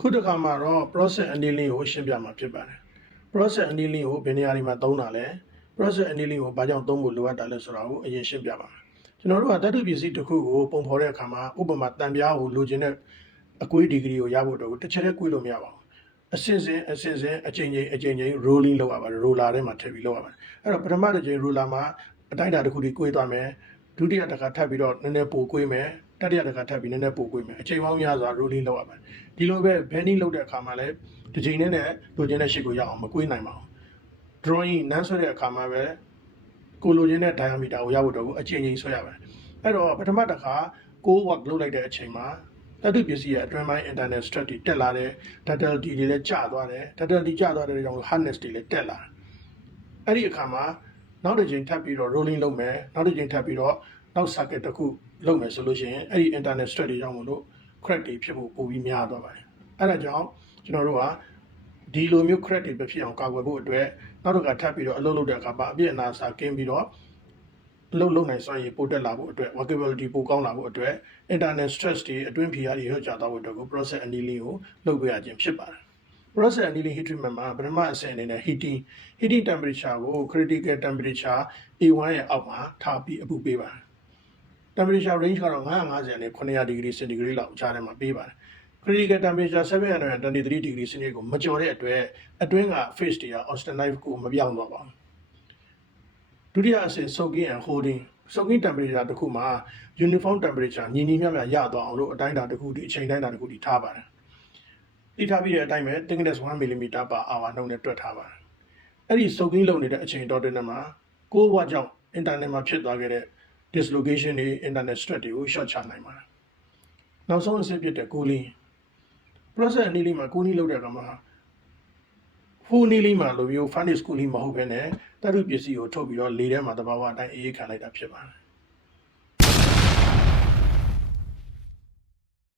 ခုတစ်ခါမှာတော့ process annealing ကိုရှင်းပြမှာဖြစ်ပါတယ် process annealing ကိုဘယ်နေရာတွေမှာသုံးတာလဲ process annealing ကိုဘာကြောင့်သုံးဖို့လိုအပ်တာလဲဆိုတာကိုအရင်ရှင်းပြပါမယ်ကျွန်တော်တို့ကဓာတုပစ္စည်းတစ်ခုကိုပုံဖော်တဲ့အခါမှာဥပမာတန်ပြားကိုလိုချင်တဲ့အကွေးဒီဂရီကိုရဖို့တော့တစ်ချက်တည်းကွေးလို့မရပါဘူးအစဉ်စဉ်အချိန်ချင်း rolling လုပ်ရပါတယ် roller ထဲမှာထည့်ပြီးလုပ်ရပါတယ်အဲ့တော့ပထမတစ်ချိန် roller မှာအတိုင်းအတာတစ်ခုထိကွေးသွားမယ်ဒုတိယတစ်ခါထပ်ပြီးတော့နည်းနည်းပိုကွေးမယ်တတိယတစ်ခါထပ်ပြီးနည်းနည်းပိုကွေးမယ်အချိန်ပေါင်းများစွာ rolling လုပ်ရပါတယ်ဒီလိုပဲ bending လုပ်တဲ့အခါမှာလည်းတစ်ချိန်နဲ့လိုချင်တဲ့ shape ကိုရအောင်မကွေးနိုင်ပါဘူး drawing နန်းဆွဲတဲ့အခါမှာပဲကိုလိုချင်တဲ့ diameter ကိုရဖို့တော့အချိန်ချင်းဆွဲရပါတယ်အဲ့တော့ပထမတစ်ခါကို work လုပ်လိုက်တဲ့အချိန်မှာဓာတုပစ္စည်းရဲ့အတွင်းပိုင်း internal stress တွေတက်လာတယ် ductility တွေလည်းကျသွားတယ် ductility ကျသွားတဲ့ကြောင့် hardness တွေလည်းတက်လာတယ်အဲ့ဒီအခါမှာနောက်တစ်ချိန်ထပ်ပြီးတော့ rolling လုပ်မယ်နောက်တစ်ချိန်ထပ်ပြီးတော့နောက် circuit တစ်ခုလုပ်မယ်ဆိုလို့ရှိရင်အဲ့ဒီ internal stress တွေကြောင့်မလို့ crack တွေဖြစ်ဖို့ပိုပြီးများသွားပါတယ်အဲ့ဒါကြောင့်ကျွန်တော်တို့ကဒီလိုမျိုး crack တွေပဲဖြစ်အောင်ကာကွယ်ဖို့အတွက်နောက်တစ်ခါထပ်ပြီးတော့အလုပ်လုပ်တဲ့အခါမှာအပြည့်အနာစာကင်းပြီးတော့အလုပ်လုပ်နိုင်စွမ်းရည်ပိုတက်လာဖို့အတွက် workability ပိုကောင်းလာဖို့အတွက် internal stress တွေအတွင်းဖိအားတွေလျော့ကျသွားဖို့အတွက်ကို process annealing ကိုလုပ်ပေးရခြင်းဖြစ်ပါတယ် process annealing heat treatment မှာပထမအဆင့်အနေနဲ့ heating temperature ကို critical temperature A1 ရဲ့အောက်မှာထားပြီးအပူပေးပါတယ် temperature range ကတော့950နဲ့900 degree centigrade လောက်ကြားထဲမှာပေးပါတယ် critical temperature 723 degree centigrade ကိုမကျော်တဲ့အတွက်အတွင်းက phase တွေက austenite ကိုမပြောင်းတော့ပါဘူးဒုတိယအဆင့် soaking and holding soaking temperature တစ်ခုမှာ uniform temperature ညီမျှရသွားအောင်လို့အတိုင်းအတာတစ်ခုဒီအချိန်တိုင်းတာတစ်ခုဒီထားပါတယ်တိထားပြီးတဲ့အတိုင်းပဲ thickness 1 mm per hour နှုန်းနဲ့တွက်ထားပါတယ်အဲ့ဒီ soaking လုပ်နေတဲ့အချိန်တော်တဲ့မှာ6 watt ကြောင့် internal မှာဖြစ်သွားခဲ့တဲ့ dislocation တွေ internal stress တွေကို short ချနိုင်ပါတယ်နောက်ဆုံးအဆင့်ဖြစ်တဲ့ cooling process annealing မှာ cooling လုပ်တဲ့အခါမှာ full annealing မှာလိုမျိုး furnace cooling မဟုတ်ဘဲနဲ့ဓာတုပစ္စည်းကိုထုတ်ပြီးတော့လေထဲမှာတဘာဝအတိုင်းအေးခံလိုက်တာဖြစ်ပါတယ်